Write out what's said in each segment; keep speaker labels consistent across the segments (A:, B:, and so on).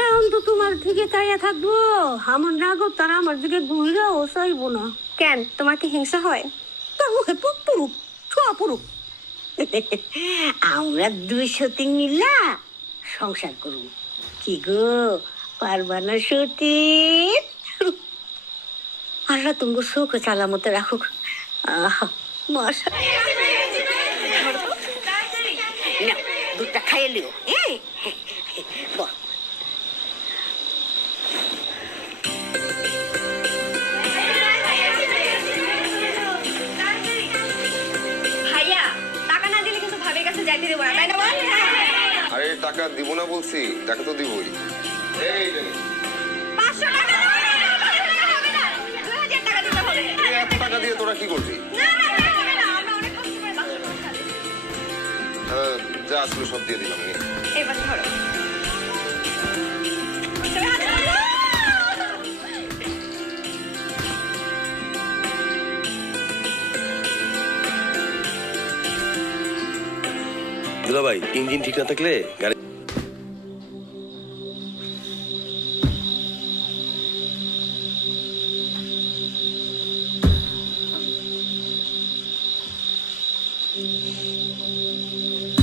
A: এখন তো তোমার থেকে তাইয়া থাকব। আমার রাগও তারা আমার দিকে ঘুরেও চাইব না।
B: কেন? তোমার কি হিংসা হয়?
A: পুক পুরুক ছোয়া পুরুক। আমরা দুই সতী মিলা সংসার করব। কি গো পারবা না সতী? আল্লাহ তুমি চোখ চালামতে রাখুক আহ মশা। দুধটা খাইয়ে লিও। হ্যাঁ
B: টাকা দিব না
C: বলছি টাকা তো দিবই।
B: টাকা
C: এত দিয়ে তোরা কি করবি। হ্যাঁ, যা আসলে সব দিয়ে দিলাম
B: এবার ধরো।
D: দুলা ভাই ইঞ্জিন ঠিক না থাকলে গাড়ি Thank you.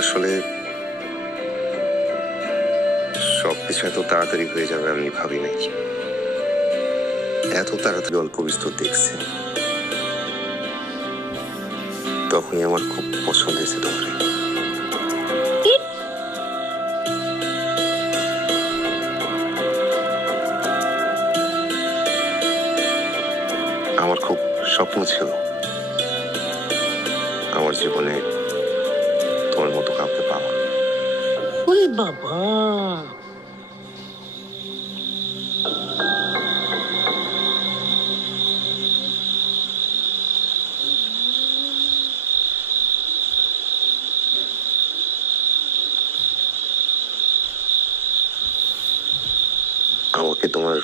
C: আসলে সবকিছু এত তাড়াতাড়ি হয়ে যাবে আমি ভাবি নাই। এত তাড়াতাড়ি অল্প বিস্তর দেখছি। তখনই আমার খুব পছন্দ হয়েছে তোমার আমার খুব স্বপ্ন ছিল। আমার জীবনে তোমার মতো কাউকে পাওয়া
A: ওরে বাবা
C: আমাকে তোমার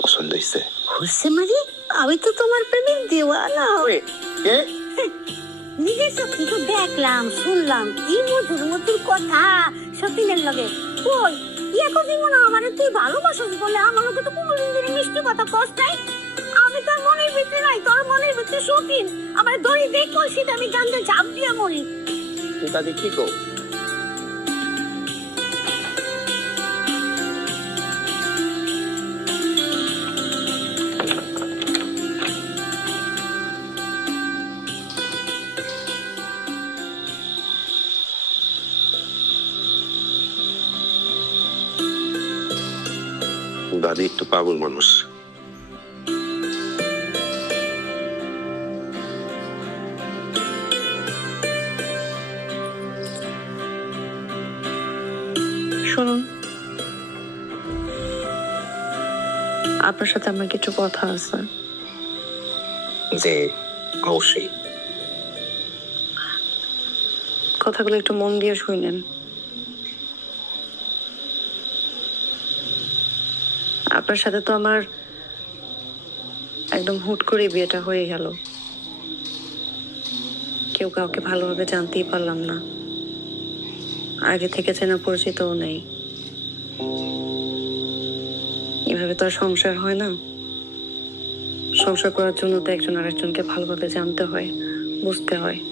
C: পছন্দ হয়েছে
A: হচ্ছে মানে আমি তো তোমার প্রেমে দেওয়ানা নিজের চোখে দেখলাম, শুনলাম, কি মধুর মধুর কথা সতীনের লগে। কই? ইয়ে কবি মনে আমার তুই ভালোবাসিস বলে আমার লোকে তো কোনোদিন দিনে মিষ্টি কথা কষ্ট নাই? আমি তোর মনের ভিতরে নাই, তোর মনের ভিতরে সতীন। আমার দড়ি দেখ কলসিত আমি গান্ধে ঝাঁপ দিয়ে মরি।
D: দাদি কি কো
C: দাদি একটু পাগল মানুষ।
E: শুনুন। আপনার সাথে আমার কিছু কথা আছে।
C: যে অবশ্যই।
E: কথাগুলো একটু মন দিয়ে শুনেন। আপনার সাথে তো আমার একদম হুট করে বিয়েটা হয়ে গেল। কেউ কাউকে ভালোভাবে জানতেই পারলাম না। আগে থেকে চেনা পরিচিতও নেই। এভাবে তো আর সংসার হয় না। সংসার করার জন্য তো একজন আরেকজনকে ভালোভাবে জানতে হয়, বুঝতে হয়।